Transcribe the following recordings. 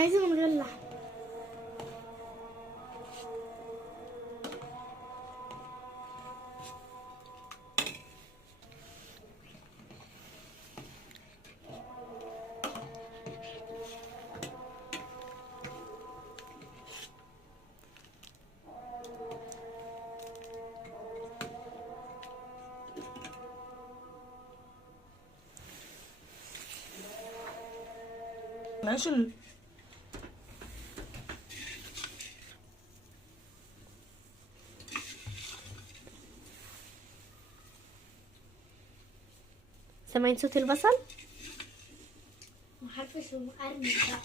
عايزه من غير لحم. ماشي. سامعين صوت البصل؟ محرفش ومقرمش بقى.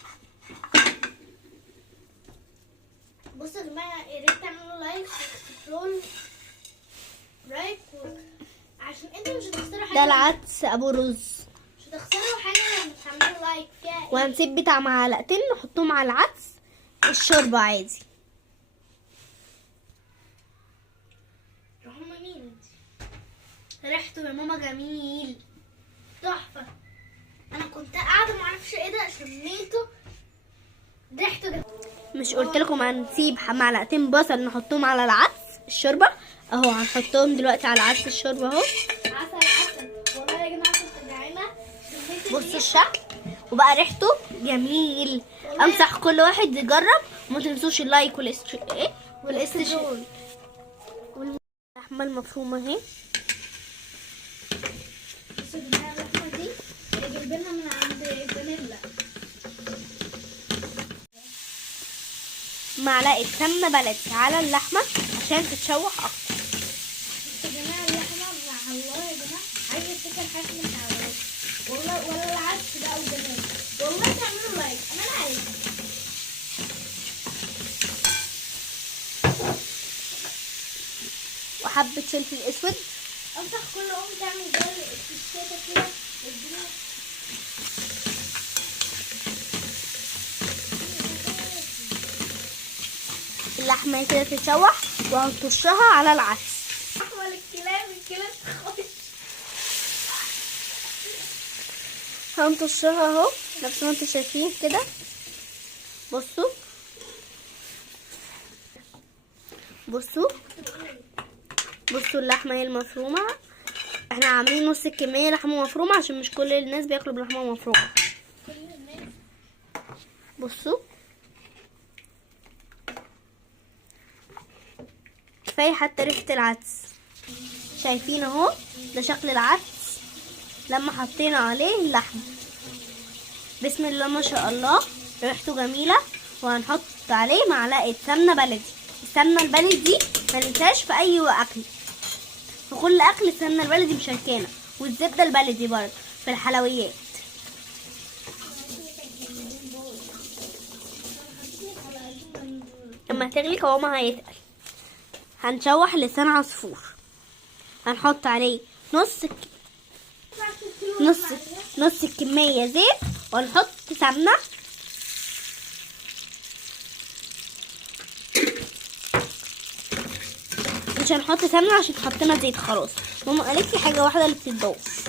بصوا يا جماعه، يا ريت تعملوا لايك وتسكرول لايك عشان انتوا مش هتخسروا حاجه. ده العدس ابو رز. مش هتخسروا حاجه لما تعملوا لايك فيها ايه. وهنسيب بتاع معلقتين نحطهم على العدس الشوربه عادي. روحوا مين ريحته يا ماما جميل تحفه. انا كنت قاعده معرفش ايه ده، شميته ريحته جميل. مش قلت لكم هنسيب معلقتين بصل نحطهم على العدس الشوربه؟ اهو هنحطهم دلوقتي على عدس الشوربه اهو. عسل والله يا جماعه كنت جعانه. بصوا الشكل وبقى ريحته جميل. انصح كل واحد يجرب، وما تنسوش اللايك والاستشهاد. اللحمه المفرومه اهي. بصوا يا جماعه اللحمه دي جايبينها من عند فانيلا. معلقه سمنه بلدي على اللحمه عشان تتشوح اكتر. بصوا يا جماعه اللحمه مع الله يا جماعه عايزه افتكر حاجه من العواد والله، ولا العدس بقى وجمال. والله تعملوا لايك انا عايزه. وحبه فلفل اسود. انصح كل ام تعمل زي في الشتا كده الدنيا. اللحمه كده تتشوح وهنطشها على العدس. احمر الكلاب تخش. هنطشها اهو نفس ما انتوا شايفين كده. بصوا اللحمه هي المفرومه. احنا عاملين نص الكميه لحمه مفرومه عشان مش كل الناس بياكلوا بلحمه مفرومه. بصوا كفايه حتى ريحه العدس. شايفين اهو ده شكل العدس لما حطينا عليه اللحمه. بسم الله ما شاء الله ريحته جميله. وهنحط عليه معلقه سمنه بلدي. السمنه البلدي دي ما ننساش في اي اكل، في كل اكل السمنه البلدي مشاركانا، والزبده البلدي برضه في الحلويات. لما تغلي قوامها هيتقل. هنشوح لسان عصفور. هنحط عليه نص الكميه زيت، ونحط سمنه. مش هنحط سمنه عشان حطينا زيت خلاص. ماما قالت لي حاجه واحده اللي بتتضاف.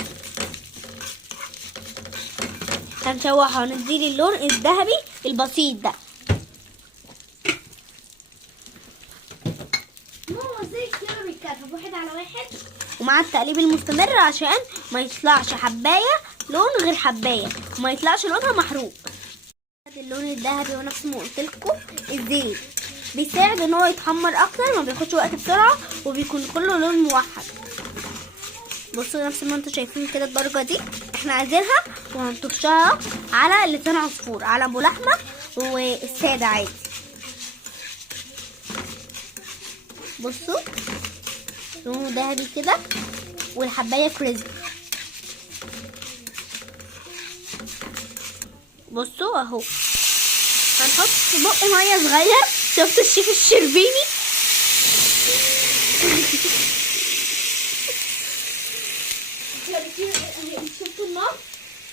هنشوحها ونديله اللون الذهبي البسيط ده. ماما ازاي كده بيتكتب واحد على واحد، ومع التقليب المستمر عشان ما يطلعش حبايه لون غير حبايه، وما يطلعش لونها محروق. اللون الذهبي ونفس ما قلت لكم الزيت بيساعد ان هو يتحمر اكتر، ما بياخدش وقت بسرعه، وبيكون كله لون موحد. بصوا نفس ما انتوا شايفين كده الدرجه دي احنا عايزينها. وهنطشها على لسان عصفور، على ابو لحمه والساده عادي. بصوا لونه ذهبي كده والحبايه كريسبي. بصوا اهو. هنحط بق ميه صغير. شفتوا الشيف الشربيني؟ شفتوا النار؟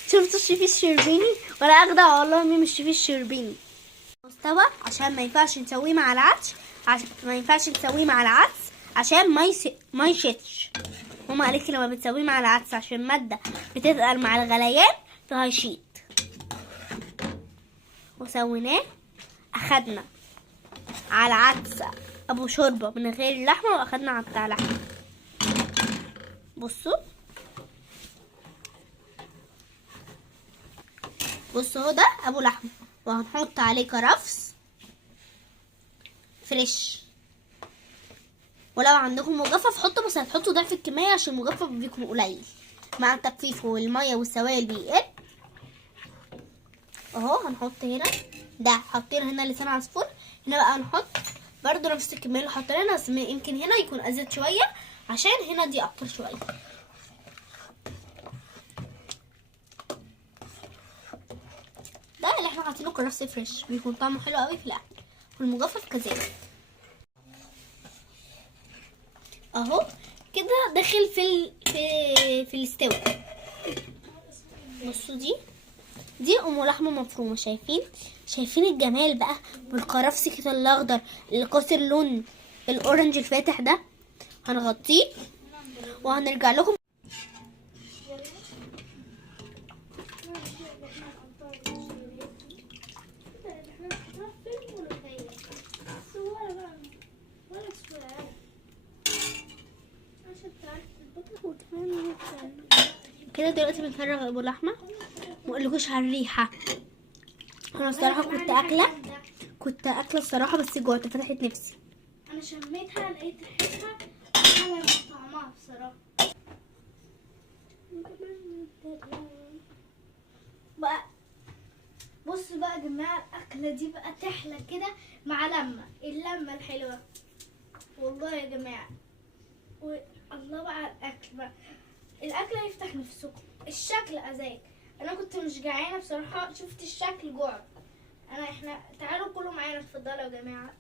شفتوا الشيف الشربيني؟ ولا اجدع والله مين الشيف الشربيني. مستوى عشان ما ينفعش نسويه مع العدس، عشان ما يشتش. ماما قالت لي لما بتسويه مع العدس عشان الماده بتتقل مع الغليان فهيشيط. وسويناه. اخدنا على عدس ابو شوربه من غير اللحمه، واخدنا على بتاع لحمه. بصوا هو ده ابو لحمه، وهنحط عليه كرفس فريش. ولو عندكم مجفف حطوا، بس هتحطوا ضعف الكميه عشان المجفف بيكون قليل. مع التجفيف والميه والسوائل بيقل. اهو هنحط هنا ده، حطينا هنا لسان عصفور. هنا بقى هنحط برضو نفس الكميه اللي حطيناها، بس يمكن هنا يكون ازيد شويه عشان هنا دي اكتر شويه. ده اللي احنا حاطينه كرفس فريش، بيكون طعمه حلو قوي في الاكل، والمجفف كذلك. اهو كده داخل في الاستواء. بصوا دي ام لحمه مفرومه. شايفين الجمال بقى، بالكرفس كده الاخضر اللي كاسر لون الاورنج الفاتح ده. هنغطيه وهنرجع لكم. كده دلوقتي بنفرغ ابو لحمه. مقولكوش على الريحه، انا الصراحه كنت اكله الصراحه، بس جوعت فتحت نفسي. انا شميتها لقيت ريحتها احلى من طعمها بصراحه. بقى بصوا بقى يا جماعه، الاكله دي بقى تحلى كده مع اللمه الحلوه والله يا جماعه. الله بقى على الاكل بقى، الاكل هيفتح نفسكم. الشكل اذاك، انا كنت مش جعانه بصراحه، شفت الشكل جوعت. احنا تعالوا كلوا معانا، اتفضلوا يا جماعه.